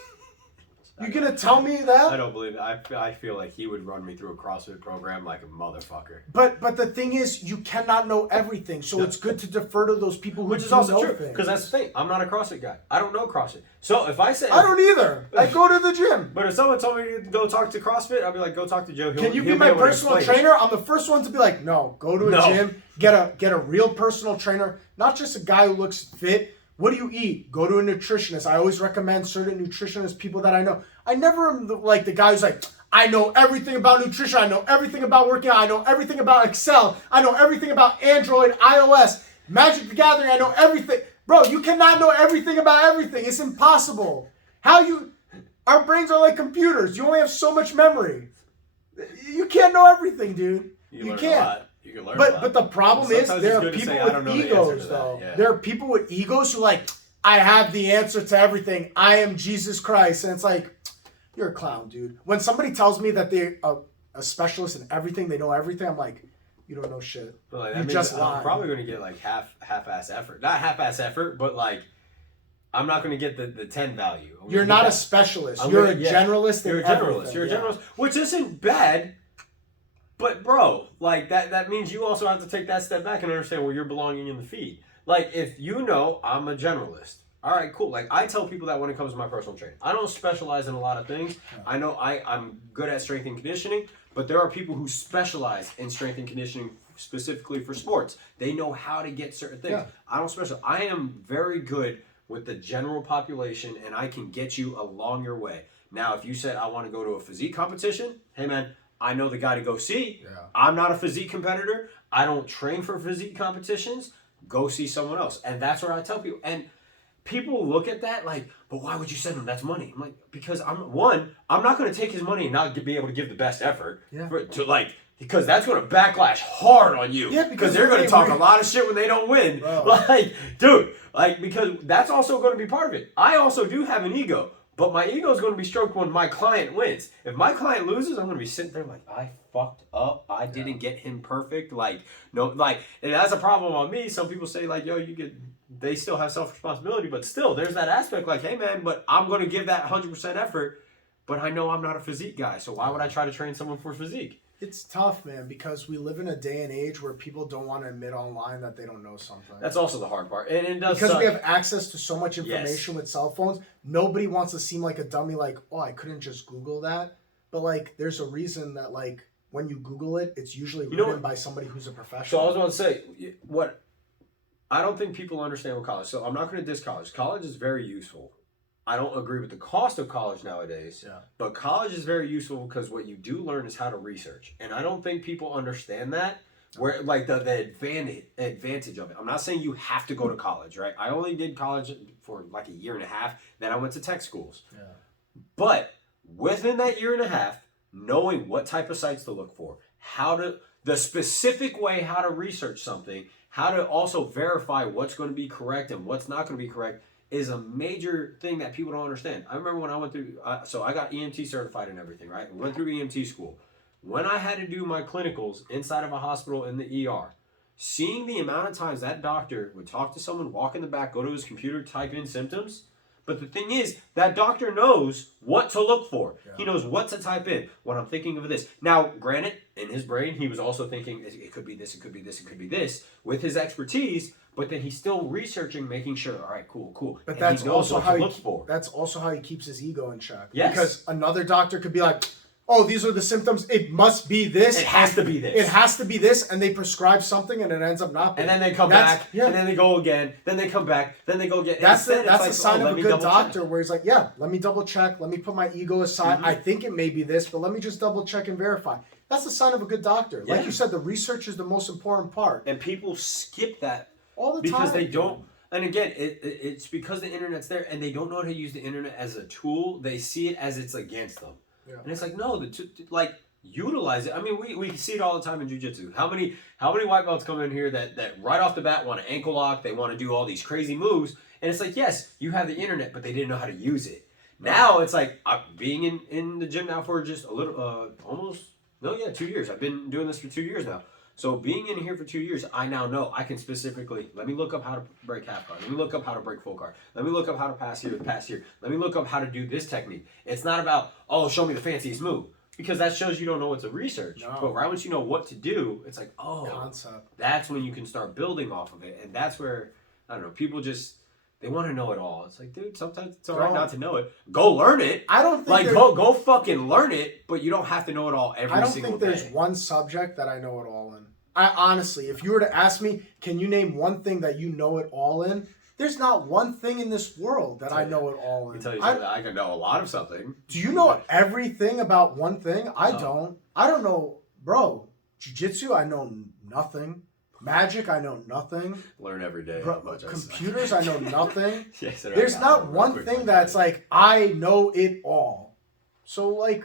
You gonna tell me I that? don't believe it. I feel like he would run me through a CrossFit program like a motherfucker. But the thing is, you cannot know everything, so No. it's good to defer to those people who Which is do also know true, things. because that's the thing. I'm not a CrossFit guy. I don't know CrossFit. So if I say, I don't either. I go to the gym. but if someone told me to go talk to CrossFit, I'd be like, go talk to Joe. Can you be he'll my able to personal explain it. trainer? I'm the first one to be like, no, go to a No. gym, get a real personal trainer, not just a guy who looks fit. What do you eat? Go to a nutritionist. I always recommend certain nutritionists, people that I know. I never am like the guy who's like, I know everything about nutrition. I know everything about working out. I know everything about Excel. I know everything about Android, iOS, Magic the Gathering. I know everything. Bro, you cannot know everything about everything. It's impossible. Our brains are like computers. You only have so much memory. You can't know everything, dude. You, You learn can't. A lot. You can learn a lot. But the problem is Sometimes there it's are good to people say, "I don't with know the answer egos to that." though. Yeah. There are people with egos who like, I have the answer to everything. I am Jesus Christ. And it's like, you're a clown, dude. When somebody tells me that they're a specialist in everything, they know everything, I'm like, you don't know shit. But like, You that means just I'm lied. probably going to get like half-ass effort. Not half-ass effort, but like I'm not going to get the 10 value. I'm You're gonna not get a that. specialist. I'm You're gonna- a yeah. generalist You're in a generalist. everything. You're a Yeah. generalist, which isn't bad. But bro, like that means you also have to take that step back and understand where you're belonging in the feed. Like if you know I'm a generalist. All right, cool. Like I tell people that when it comes to my personal training, I don't specialize in a lot of things. I know I'm good at strength and conditioning, but there are people who specialize in strength and conditioning specifically for sports. They know how to get certain things. Yeah. I don't specialize. I am very good with the general population, and I can get you along your way. Now, if you said I want to go to a physique competition, hey man, I know the guy to go see. Yeah. I'm not a physique competitor. I don't train for physique competitions. Go see someone else. And that's where I tell people. And people look at that like, but why would you send him? That's money. I'm like, because I'm not going to take his money and not be able to give the best effort. Yeah. Because that's going to backlash hard on you. Yeah, because they're going to talk a lot of shit when they don't win. Bro. Like, dude, because that's also going to be part of it. I also do have an ego, but my ego is going to be stroked when my client wins. If my client loses, I'm going to be sitting there like, I fucked up. I didn't get him perfect. And that's a problem on me. Some people say like, yo, they still have self-responsibility, but still there's that aspect like, hey man, but I'm going to give that 100% effort, but I know I'm not a physique guy. So why would I try to train someone for physique? It's tough, man, because we live in a day and age where people don't want to admit online that they don't know something. That's also the hard part. And it does because suck. we have access to so much information Yes. with cell phones. Nobody wants to seem like a dummy, like, oh, I couldn't just Google that. But, like, there's a reason that, like, when you Google it, it's usually written by somebody who's a So professional. I was about to say, I don't think people understand what college. So I'm not going to diss college. College is very useful. I don't agree with the cost of college nowadays. Yeah. But college is very useful because what you do learn is how to research. And I don't think people understand that. Where like the advantage of it. I'm not saying you have to go to college, right? I only did college for like a year and a half. Then I went to tech schools. Yeah. But within that year and a half, knowing what type of sites to look for, the specific way how to research something, how to also verify what's going to be correct and what's not going to be correct is a major thing that people don't understand. I remember when I went through, so I got EMT certified and everything, right? We went through EMT school. When I had to do my clinicals inside of a hospital in the ER, seeing the amount of times that doctor would talk to someone, walk in the back, go to his computer, type in symptoms. But the thing is, that doctor knows what to look for. Yeah. He knows what to type in when I'm thinking of this. Now, granted, in his brain, he was also thinking, it could be this, it could be this, it could be this, with his expertise, but then he's still researching, making sure, all right, cool. But And that's he knows also what how to he look for. that's also how he keeps his ego in check. Yes. Because another doctor could be like, oh, these are the symptoms. It must be this. It has to be this. It has to be this, and they prescribe something, and it ends up not being. And then they come That's- back, yeah. and then they go again, then they come back, then they go again. That's Instead, the it's sign let of a me good double check. doctor, where he's like, yeah, let me double check, let me put my ego aside. Mm-hmm. I think it may be this, but let me just double check and verify. That's the sign of a good doctor. Like Yeah. you said, the research is the most important part. And people skip that All the because time. they don't. And again, it's because the internet's there and they don't know how to use the internet as a tool. They see it as it's against them. Yeah. And it's like, no, utilize it. I mean, we see it all the time in jiu-jitsu. How many white belts come in here that right off the bat want to ankle lock, they want to do all these crazy moves, and it's like, yes, you have the internet, but they didn't know how to use it. Now it's like being in the gym now for just a little, 2 years. I've been doing this for 2 years now. So being in here for 2 years, I now know I can specifically, let me look up how to break half guard. Let me look up how to break full guard. Let me look up how to pass here. Let me look up how to do this technique. It's not about, oh, show me the fanciest move. Because that shows you don't know what to research. No. But right once you know what to do, it's like, oh, Concept. that's when you can start building off of it. And that's where, I don't know, people just, they want to know it all. It's like, dude, sometimes it's all right not to know it. Go learn it. I don't think Like, there- go fucking learn it, but you don't have to know it all every I don't single think day. there's one subject that I know it all in. I honestly, if you were to ask me, can you name one thing that you know it all in? There's not one thing in this world that I know it all in. I tell you something, I can know a lot of something. Do you know everything about one thing? I don't. I don't know, bro. Jiu-jitsu, I know nothing. Magic, I know nothing. Learn every day. Bro, how much computers, I know nothing. Yes, There's not one thing that's like, I know it all. So, like,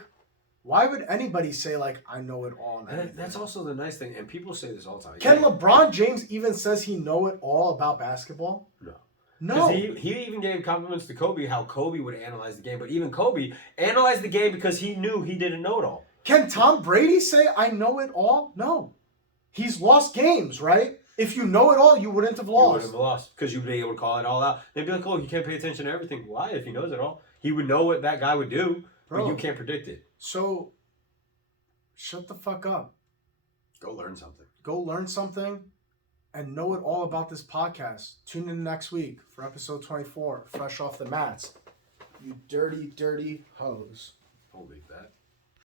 why would anybody say, like, I know it all? And that's also the nice thing, and people say this all the time. Can LeBron James even says he know it all about basketball? No. No. Because he even gave compliments to Kobe, how Kobe would analyze the game. But even Kobe analyzed the game because he knew he didn't know it all. Can Tom Brady say, I know it all? No. He's lost games, right? If you know it all, you wouldn't have You lost. would have lost because you'd be able to call it all out. They'd be like, oh, you can't pay attention to everything. Why? If he knows it all. He would know what that guy would do, Bro. but you can't predict it. So, shut the fuck up. Go learn something. Go learn something and know it all about this podcast. Tune in next week for episode 24, Fresh Off the Mats. You dirty, dirty hoes. I'll leave that.